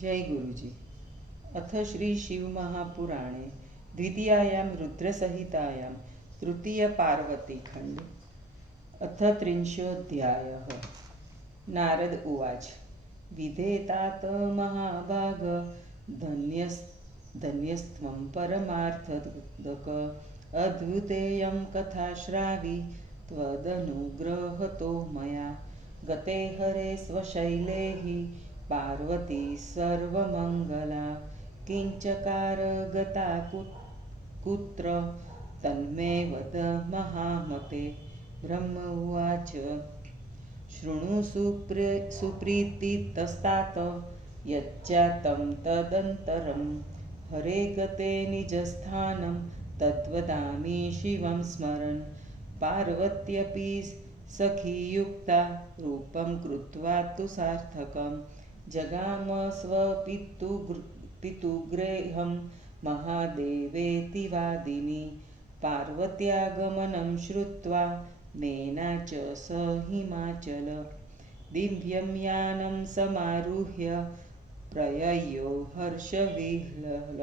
जय गुरुजी। अथ श्री शिव महापुराणे द्वितीयायां रुद्रसहितायां तृतीय पार्वती खंड अथ त्रिंशोऽध्यायः। नारद उवाच। विधेतात महाभाग धन्यस्त्वं परमार्थदक अद्भुतेयं कथाश्रावी त्वदनुग्रहतो मया गते हरे स्वशैले हि पार्वती सर्वमङ्गला किञ्चकार गता कुत्र तन्मे वद महामते। ब्रह्म उवाच। शृणु सुप्रीतितस्तात यच्चातं तदन्तरं हरे गते निजस्थानं तद्वदामि शिवं स्मरन्। पार्वत्यपि सखीयुक्ता रूपं कृत्वा तु सार्थकं जगाम स्वपितुगृहं महादेवेति वादिनी। पार्वत्यागमनं श्रुत्वा मेना च स हिमाचल दिव्यं यानं समारुह्य प्रययो हर्षविह्वल।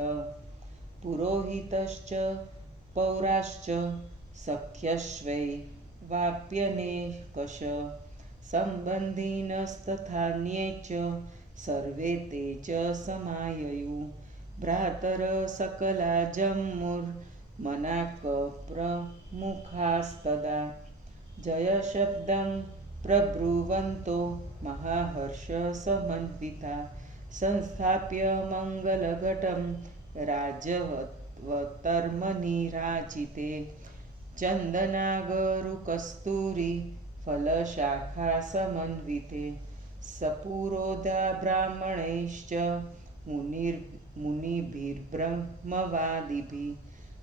पुरोहितश्च पौराश्च सख्यश्वै वाप्यनेकश सम्बन्धिनस्तथान्ये च सर्वे ते च समाययु। भ्रातर सकला जम्मुर्मनाकप्रमुखास्तदा जयशब्दं प्रब्रुवन्तो महाहर्षसमन्विता। संस्थाप्य मङ्गलघटं राजवत्तर्मनीराजिते चन्दनागरुकस्तूरी फलशाखासमन्विते। सपुरोधा ब्राह्मणैश्च मुनिभिर्ब्रह्मवादिभिः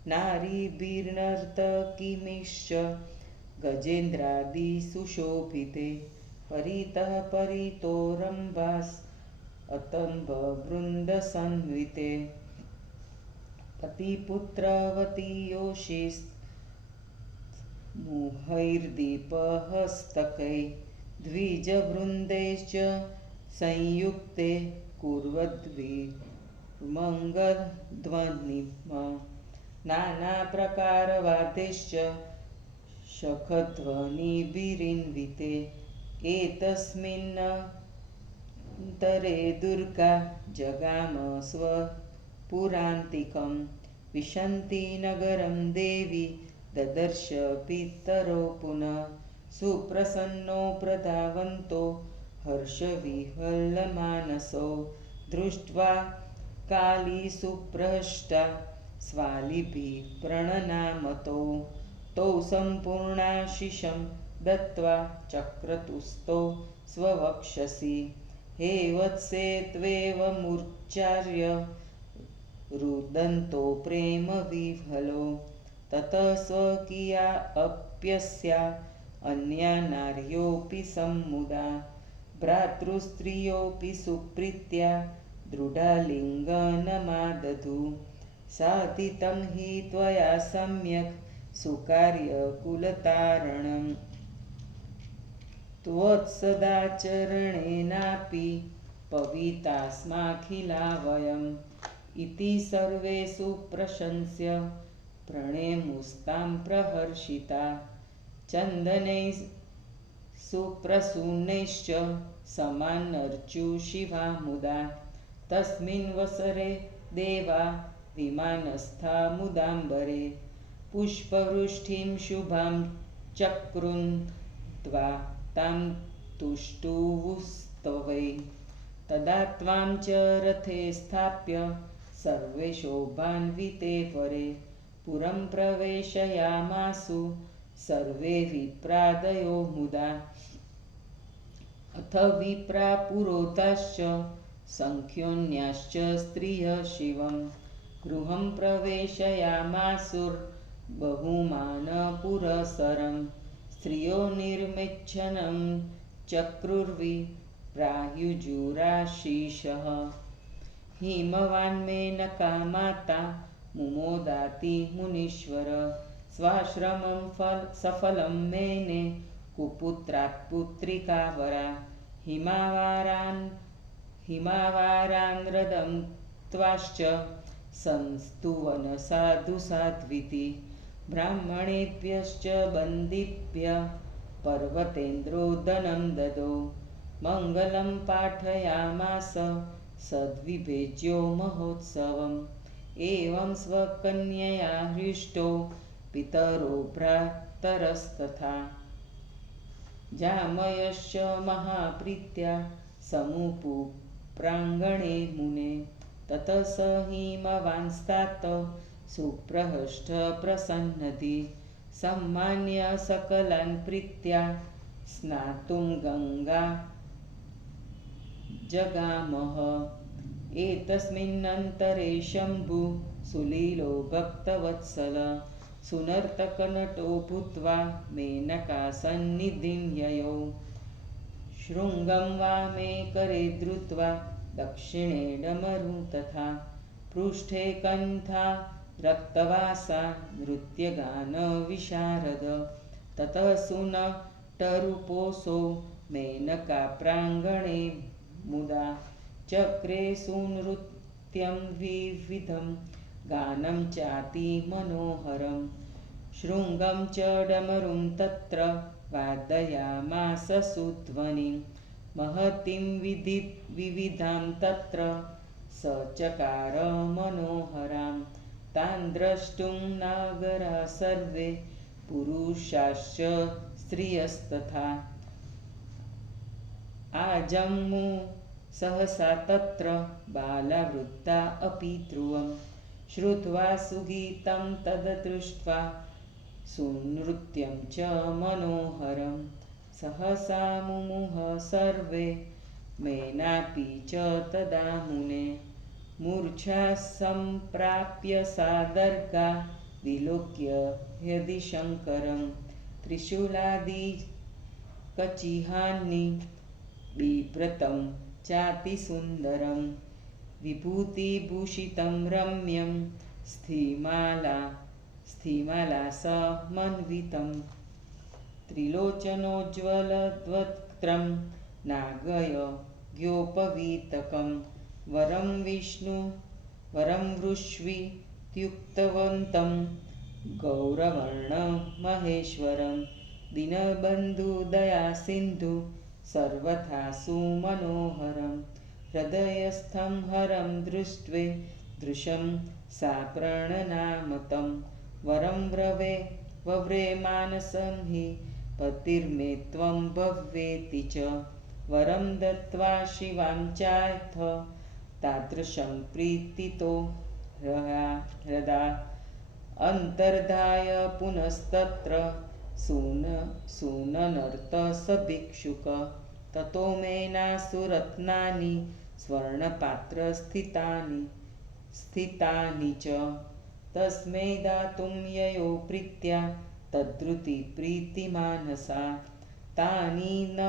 नारीभिर्नर्तकीमिश्च गजेन्द्रादिसुशोभिते। परितः परितोरम्भास् अतम्बवृन्दसन्विते पतिपुत्रवती योषिस्तमुहैर्दीपहस्तकै द्विजवृन्दैश्च संयुक्ते कुर्वद्भिर्मङ्गलध्वनिम् नानाप्रकारवाद्यैश्च शखध्वनिभिरिन्विते। एतस्मिन्नन्तरे दुर्गा जगाम स्वपुरान्तिकं विशन्तिनगरं देवी ददर्श पितरो पुनः। सुप्रसन्नो प्रधावन्तो हर्षविह्वलमानसो दृष्ट्वा काली सुप्रहष्टा स्वालिभिः प्रणनामतो। तौ सम्पूर्णाशिषं दत्त्वा चक्रतुस्थौ स्ववक्षसि। हे वत्से त्वेवमुच्चार्य रुदन्तो प्रेमविह्वलो। ततः स्वकीया अप्यस्या अन्या नार्योऽपि सम्मुदा भ्रातृस्त्रियोऽपि सुप्रीत्या दृढालिङ्गनमादधु। साधितं हि त्वया सम्यक् सुकार्यकुलतारणम् त्वत्सदाचरणेनापि पवितास्माखिला वयम् इति सर्वे सुप्रशंस्य प्रणेमुस्तां प्रहर्षिता। चन्दनैः सुप्रसूनैश्च समानर्चुशिवा मुदा। तस्मिन् वसरे देवा विमानस्था मुदाम्बरे पुष्पवृष्टिं शुभां चक्रुन्त्वा तां तुष्टुवुस्तवै। तदा त्वां च रथे स्थाप्य सर्वे शोभान्विते वरे पुरं प्रवेशयामासु सर्वे विप्रादयो मुदा। अथ विप्रा पुरोधाश्च सख्योऽन्याश्च स्त्रियः शिवं गृहं प्रवेशयामासुर्बहुमानपुरःसरं। स्त्रियो निर्मिच्छनं चक्रुर्विप्रायुजुराशिषः। हिमवान्मेनका माता मुमोदाति मुनीश्वर स्वाश्रमं सफलं मेने कुपुत्रात् पुत्रिका वरा। हिमावारान् हिमावारान्रदं त्वाश्च संस्तुवन साधु साध्विति ब्राह्मणेभ्यश्च बन्दिभ्य पर्वतेन्द्रोदनं ददौ मङ्गलं पाठयामास सद्विभेज्यो महोत्सवम् एवं स्वकन्यया हृष्टो पितरो भ्रातरस्तथा जामयश्च महाप्रीत्या समुपुप्राङ्गणे मुने ततः स हिमवांस्तात् सुप्रहष्ट प्रसन्नति सम्मान्य सकलान् प्रीत्या स्नातुं गङ्गा जगामः एतस्मिन्नन्तरे शम्भु सुलीलो भक्तवत्सल सुनर्तकनटो भूत्वा मेनकासन्निधिं ययौ शृङ्गं वामे करे धृत्वा दक्षिणे डमरुं तथा पृष्ठे कण्ठा रक्तवासा नृत्यगानविशारद ततः सुनटरूपोऽसौ मेनकाप्राङ्गणे मुदा चक्रे सुनृत्यं विविधं गानं चातिमनोहरं शृङ्गं च डमरुं तत्र वादयामास सुध्वनिं महतीं विविधां तत्र स चकार मनोहरां तान् द्रष्टुं नागरा सर्वे पुरुषाश्च स्त्रियस्तथा आजम्मु सहसा तत्र बालावृद्धा अपि ध्रुवं श्रुत्वा सुगीतं तद्दृष्ट्वा सुनृत्यं च मनोहरं सहसा मुमुह सर्वे मेनापि च तदा मुने मूर्छा सम्प्राप्य सा दर्गा विलोक्य यदि शङ्करं त्रिशूलादिकचिहानि बिभ्रतं चातिसुन्दरं विभूतिभूषितं रम्यं स्थिमालासमन्वितं त्रिलोचनोज्ज्वलद्वक्त्रं नागयज्ञोपवीतकं वरं वृष्वित्युक्तवन्तं गौरवर्णमहेश्वरं दीनबन्धुदयासिन्धु सर्वथा सुमनोहरं हृदयस्थं हरं दृशं सा प्रणनामतं वरं वव्रे मानसं हि पतिर्मे त्वं भवेति च वरं दत्त्वा शिवां चाथ तादृशं प्रीतितो हृदा अन्तर्धाय पुनस्तत्र सूननर्त स भिक्षुक ततो मेनासुरत्नानि स्वर्णपात्रस्थितानि च तस्मै दातुं ययो प्रीत्या तद्रुति प्रीतिमानसा तानि न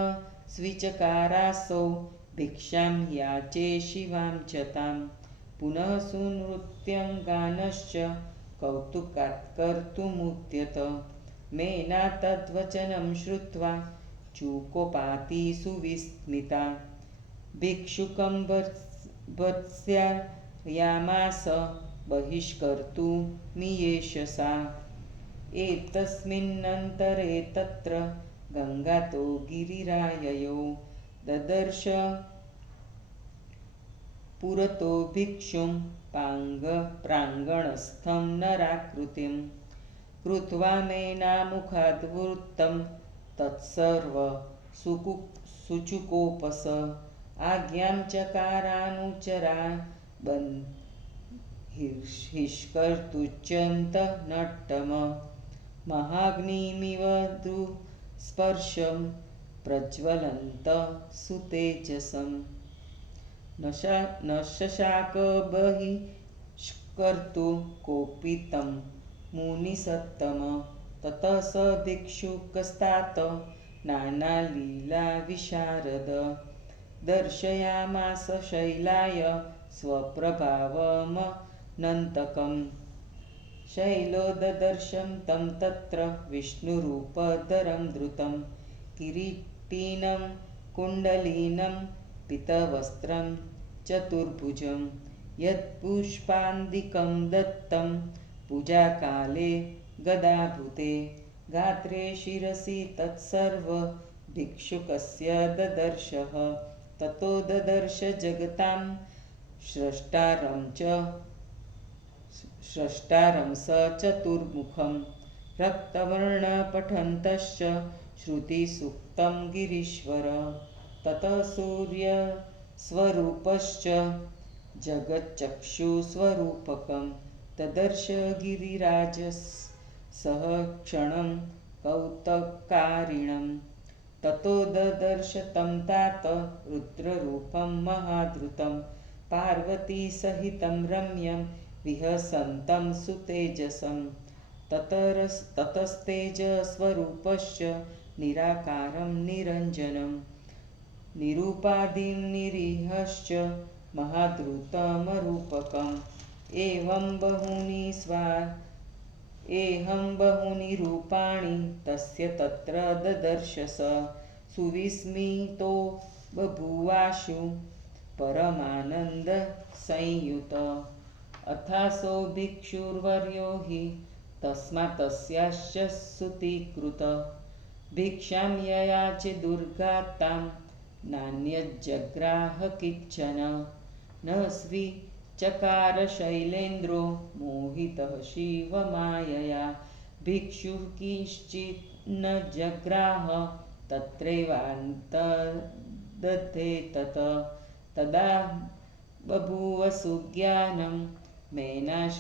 स्विचकारासौ भिक्षां याचे शिवां च तां पुनः सुनृत्यं गानश्च कौतुकात् कर्तुमुद्यत मेना तद्वचनं श्रुत्वा चूकोपाति सुविस्मिता भिक्षुकं भर्त्सयामास बहिष्कर्तुमियेषसा एतस्मिन्नन्तरे तत्र गङ्गातो गिरिराययो ददर्श पुरतो भिक्षुं प्राङ्गणस्थं नराकृतिं कृत्वा मेनामुखाद्वृत्तं तत्सर्व सुचुकोपस आज्ञां चकारानुचरा बहिष्कर्तुच्यन्तनट्टम महाग्निमिव दुःस्पर्शं प्रज्वलन्त सुतेजसं न शशाक बहिष्कर्तु कोऽपि तं मुनिसत्तम ततः स भिक्षुकस्तात् नानालीलाविशारद दर्शयामास शैलाय स्वप्रभावमनन्तकं शैलोददर्शं तं तत्र विष्णुरूपधरं धृतं किरीटिनं कुण्डलिनं पीतवस्त्रं चतुर्भुजं यत्पुष्पान्दिकं दत्तं पूजाकाले गदाभूते गात्रे शिरसि तत्सर्व भिक्षुकस्य ददर्शः ततो ददर्श जगतां स्रष्टारं स चतुर्मुखं रक्तवर्णपठन्तश्च श्रुतिसूक्तं गिरीश्वर ततः सूर्यस्वरूपश्च जगच्चक्षुस्वरूपकं ददर्श गिरिराजसः क्षणं कौतकारिणं ततो ददर्श तं तात रुद्ररूपं महाद्रुतं पार्वतीसहितं रम्यं विहसन्तं सुतेजसं ततस्तेजस्वरूपश्च निराकारं निरञ्जनं निरूपादिं निरीहश्च महाद्रुतमरूपकम् एवं बहूनि रूपाणि तस्य तत्र ददर्श स सुविस्मितो बभूवाशु परमानन्दसंयुत अथासो भिक्षुर्वर्यो हि तस्मात् तस्याश्च स्तुतीकृत भिक्षां ययाचे दुर्गातां नान्यज्जग्राह किञ्चन न स्वीचकार शैलेन्द्रो मोहितः शिवमायया भिक्षुः किंश्चित् न जग्राह तत्रैवान्तर्दधे तदा बभूव सुज्ञानं मेनाशैलेययोरिति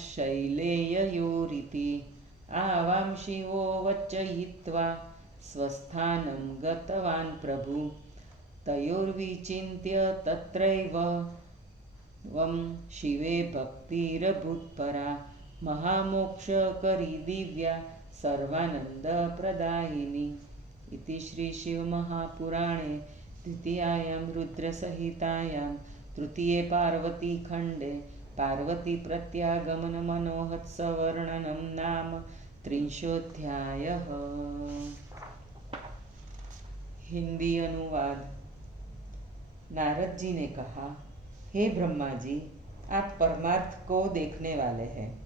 आवां शिवो वचयित्वा स्वस्थानं गतवान् प्रभु तयोर्विचिन्त्य तत्रैव वं शिवे भक्तिरभूत्परा महामोक्षकरी दिव्या सर्वानन्दप्रदायिनी इति श्रीशिवमहापुराणे द्वितीयायां रुद्रसहितायां तृतीये पार्वतीखण्डे पार्वतीप्रत्यागमनमनोहत्सवर्णनं नाम 30ोऽध्यायः। हिंदी अनुवाद। नारद जी ने कहा, हे ब्रह्मा जी, आप परमार्थ को देखने वाले हैं,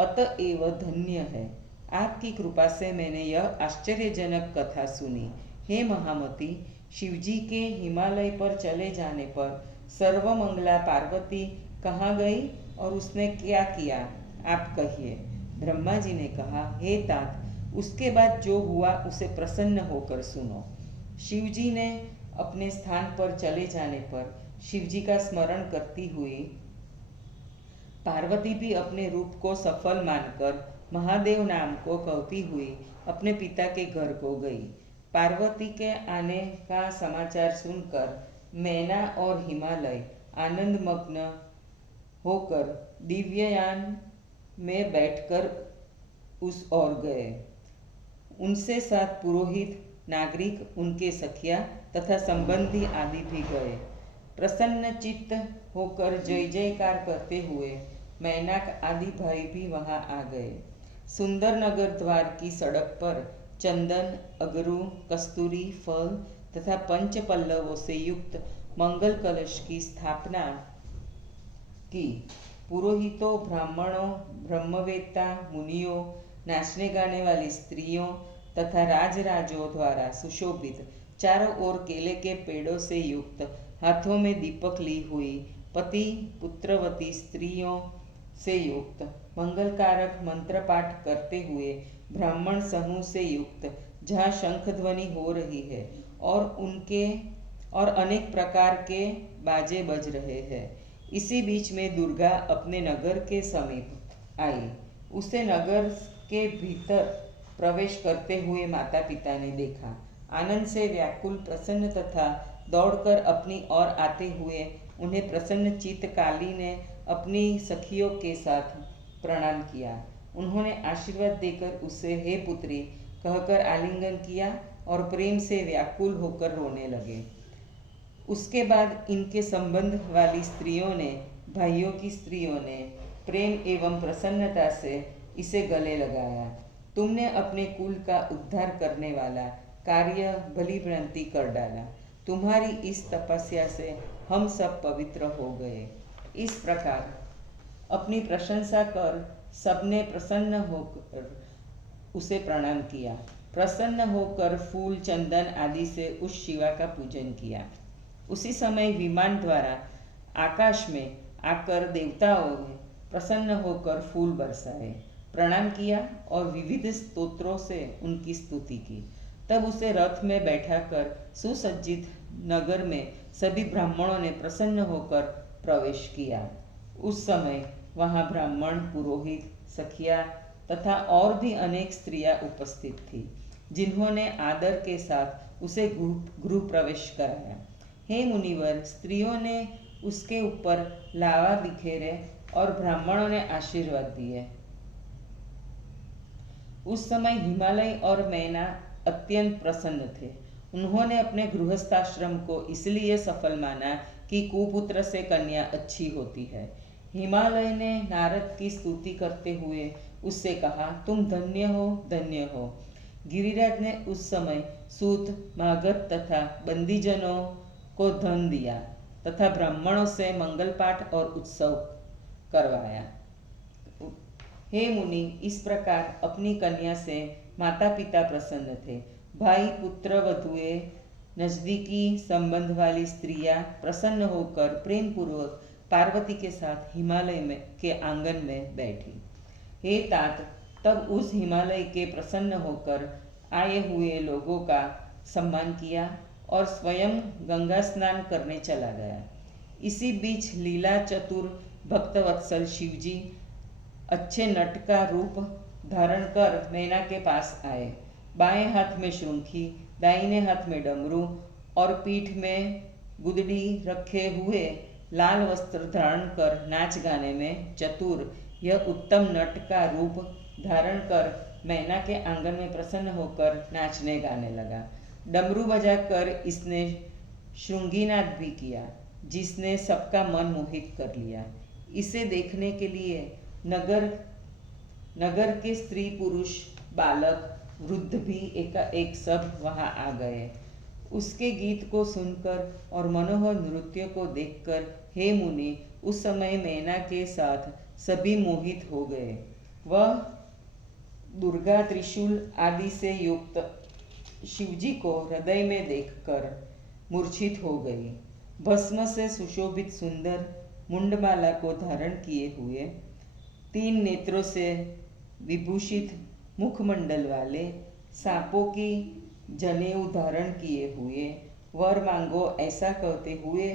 अतएव धन्य है। आपकी कृपा से मैंने यह आश्चर्यजनक कथा सुनी। हे महामती, शिवजी के हिमालय पर चले जाने पर सर्वमंगला पार्वती कहाँ गई और उसने क्या किया, आप कहिए। ब्रह्मा जी ने कहा, हे तात, उसके बाद जो हुआ उसे प्रसन्न होकर सुनो। शिवजी ने अपने स्थान पर चले जाने पर शिवजी का स्मरण करती हुई पार्वती भी अपने रूप को सफल मानकर महादेव नाम को कहती हुई अपने पिता के घर को गई। पार्वती के आने का समाचार सुनकर मैना और हिमालय आनंदमग्न होकर दिव्ययान में बैठकर उस ओर गए। उनसे साथ पुरोहित, नागरिक, उनके सखिया तथा संबंधी आदि भी गए। प्रसन्न चित्त होकर जय जयकार करते हुए मैनाक आदि भाई भी वहां आ गए। सुंदर नगर द्वार की सड़क पर चंदन, अगरू, कस्तूरी, फल तथा पंच पल्लवों से युक्त मंगल कलश की स्थापना की। पुरोहितों, ब्राह्मणों, ब्रह्मवेत्ता, मुनियों, नाचने गाने वाली स्त्रियों तथा राजराजों द्वारा सुशोभित चारों ओर केले के पेड़ों से युक्त हाथों में दीपक ली हुई पति पुत्रवती स्त्रियों से युक्त मंगलकारक मंत्र पाठ करते हुए ब्राह्मण समूह से युक्त जहाँ शंख ध्वनि हो रही है और अनेक प्रकार के बाजे बज रहे हैं। इसी बीच में दुर्गा अपने नगर के समीप आई। उसे नगर के भीतर प्रवेश करते हुए माता पिता ने देखा। आनंद से व्याकुल, प्रसन्न तथा दौड़कर अपनी ओर आते हुए उन्हें प्रसन्न चित्त काली ने अपनी सखियों के साथ प्रणाम किया। उन्होंने आशीर्वाद देकर उसे हे पुत्री कहकर आलिंगन किया और प्रेम से व्याकुल होकर रोने लगे। उसके बाद इनके संबंध वाली स्त्रियों ने, भाइयों की स्त्रियों ने प्रेम एवं प्रसन्नता से इसे गले लगाया। तुमने अपने कुल का उद्धार करने वाला कार्य भली भांति कर डाला। तुम्हारी इस तपस्या से हम सब पवित्र हो गए। इस प्रकार अपनी प्रशंसा कर सबने प्रसन्न होकर उसे प्रणाम किया। प्रसन्न होकर फूल, चंदन आदि से उस शिवा का पूजन किया। उसी समय विमान द्वारा आकाश में आकर देवताओं ने प्रसन्न होकर फूल बरसाए, प्रणाम किया और विविध स्तोत्रों से उनकी स्तुति की। तब उसे रथ में बैठाकर सुसज्जित नगर में सभी ब्राह्मणों ने प्रसन्न होकर प्रवेश किया। उस समय वहां ब्राह्मण, पुरोहित, सखिया तथा और भी अनेक स्त्रियां उपस्थित थी, जिन्होंने आदर के साथ उसे गृह प्रवेश कराया। हे मुनिवर, स्त्रियों ने उसके ऊपर लावा बिखेरे और ब्राह्मणों ने आशीर्वाद दिए। उस समय हिमालय और मैना अत्यंत प्रसन्न थे। उन्होंने अपने गृहस्थाश्रम को इसलिए सफल माना कि कुपुत्र से कन्या अच्छी होती है। हिमालय ने नारद की स्तुति करते हुए उससे कहा, तुम धन्य हो, धन्य हो। गिरिराज ने उस समय सूत, मागध तथा बंदीजनों को धन दिया तथा ब्राह्मणों से मंगल पाठ और उत्सव करवाया। हे मुनि, इस प्रकार अपनी कन्या से माता पिता प्रसन्न थे। भाई, पुत्र, वधुएं, नजदीकी संबंध वाली स्त्रियां प्रसन्न होकर प्रेम पूर्वक पार्वती के साथ हिमालय में के आंगन में बैठी। हे तात, तब उस हिमालय के प्रसन्न होकर आए हुए लोगों का सम्मान किया और स्वयं गंगा स्नान करने चला गया। इसी बीच लीला चतुर भक्तवत्सल शिवजी अच्छे नट का रूप धारण कर मैना के पास आए। बाएं हाथ में शृंखी, दाहिने हाथ में डमरू और पीठ में गुदड़ी रखे हुए लाल वस्त्र धारण कर नाच गाने में चतुर यह उत्तम नट का रूप धारण कर मैना के आंगन में प्रसन्न होकर नाचने गाने लगा। डमरू बजाकर इसने श्रृंगीनाद भी किया, जिसने सबका मन मोहित कर लिया। इसे देखने के लिए नगर के स्त्री, पुरुष, बालक, वृद्ध भी एकाएक सब वहां आ गए। उसके गीत को सुनकर और मनोहर नृत्य को देखकर हे मुनि, उस समय मैना के साथ सभी मोहित हो गए। वह दुर्गा, त्रिशूल आदि से युक्त शिवजी को हृदय में देखकर मूर्छित हो गई। भस्म से सुशोभित सुंदर मुंडमाला को धारण किए हुए, 3 नेत्रों से विभूषित मुखमंडल वाले, सांपों की जनेऊ धारण किए हुए, वर मांगो ऐसा कहते हुए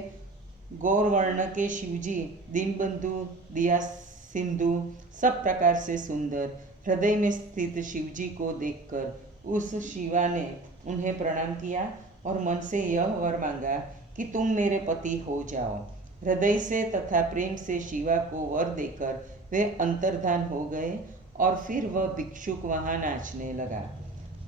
गौरवर्ण के शिवजी, दीनबंधु, दिया सिंधु, सब प्रकार से सुंदर हृदय में स्थित शिवजी को देखकर उस शिवा ने उन्हें प्रणाम किया और मन से यह वर मांगा कि तुम मेरे पति हो जाओ। हृदय से तथा प्रेम से शिवा को वर देकर वे अंतर्धान हो गए और फिर वह भिक्षुक वहां नाचने लगा।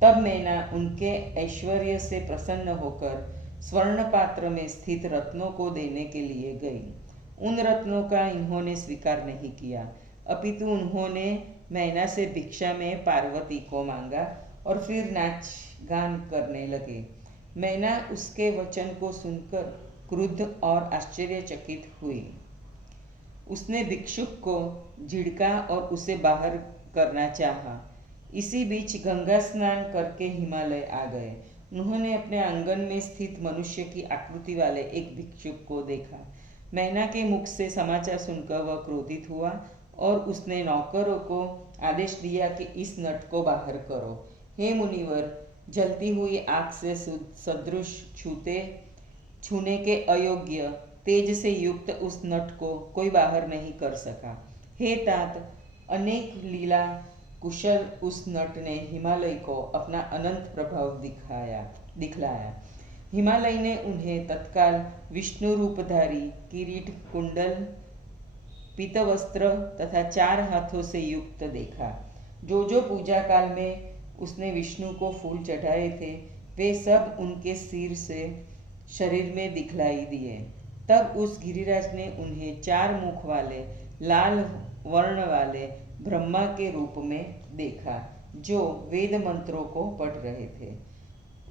तब मैना उनके ऐश्वर्य से प्रसन्न होकर स्वर्ण पात्र में स्थित रत्नों को देने के लिए गई। उन रत्नों का इन्होंने स्वीकार नहीं किया, अपितु उन्होंने मैना से भिक्षा में पार्वती को मांगा और फिर नाच गान करने लगे। मैना उसके वचन को सुनकर क्रुद्ध और आश्चर्यचकित हुई। उसने भिक्षुक को झिड़का और उसे बाहर करना चाहा। इसी बीच गंगा स्नान करके हिमालय आ गए। उन्होंने अपने आंगन में स्थित मनुष्य की आकृति वाले एक भिक्षुक को देखा। मैना के मुख से समाचार सुनकर वह क्रोधित हुआ और उसने नौकरों को आदेश दिया कि इस नट को बाहर करो। हे मुनिवर, जलती हुई आग से सदृश छूने के अयोग्य तेज से युक्त उस नट को कोई बाहर नहीं कर सका। हे तात, अनेक लीला कुशल उस नट ने हिमालय को अपना अनंत प्रभाव दिखलाया। हिमालय ने उन्हें तत्काल विष्णु रूपधारी, किरीट, कुंडल, पीतवस्त्र तथा 4 हाथों से युक्त देखा। जो पूजा काल में उसने विष्णु को फूल चढ़ाए थे, वे सब उनके सिर से शरीर में दिखलाई दिए। तब उस गिरिराज ने उन्हें 4 मुख वाले, लाल वर्ण वाले ब्रह्मा के रूप में देखा, जो वेद मंत्रों को पढ़ रहे थे।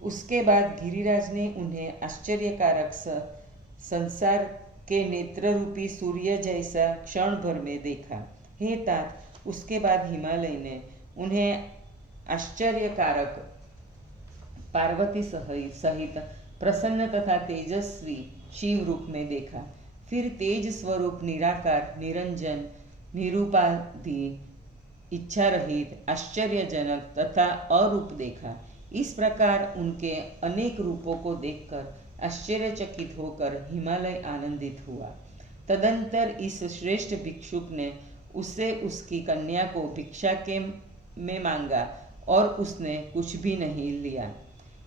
उसके बाद गिरिराज ने उन्हें आश्चर्यकारक संसार के नेत्र रूपी सूर्य जैसा क्षण भर में देखा। हे तात, उसके बाद हिमालय ने उन्हें आश्चर्यकारक पार्वती सहित प्रसन्न तथा तेजस्वी शिव रूप में देखा। फिर तेज स्वरूप निराकार, निरंजन, निरूपाधि, इच्छा रहित, आश्चर्यजनक तथा अरूप देखा। इस प्रकार उनके अनेक रूपों को देखकर आश्चर्यचकित होकर हिमालय आनंदित हुआ। तदंतर इस श्रेष्ठ भिक्षुक ने उससे उसकी कन्या को भिक्षा के में मांगा और उसने कुछ भी नहीं लिया।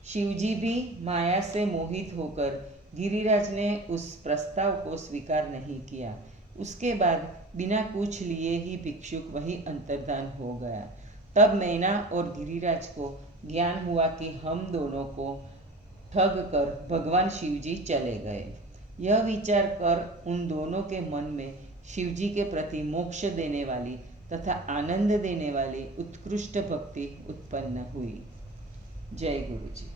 शिवजी भी माया से मोहित होकर गिरिराज ने उस प्रस्ताव को स्वीकार नहीं किया। उसके बाद बिना कुछ लिए ही भिक्षुक वही अंतर्धान हो गया। तब मैना और गिरिराज को ज्ञान हुआ कि हम दोनों को ठग कर भगवान शिवजी चले गए। यह विचार कर उन दोनों के मन में शिवजी के प्रति मोक्ष देने वाली तथा आनंद देने वाली उत्कृष्ट भक्ति उत्पन्न हुई। जय गुरु जी।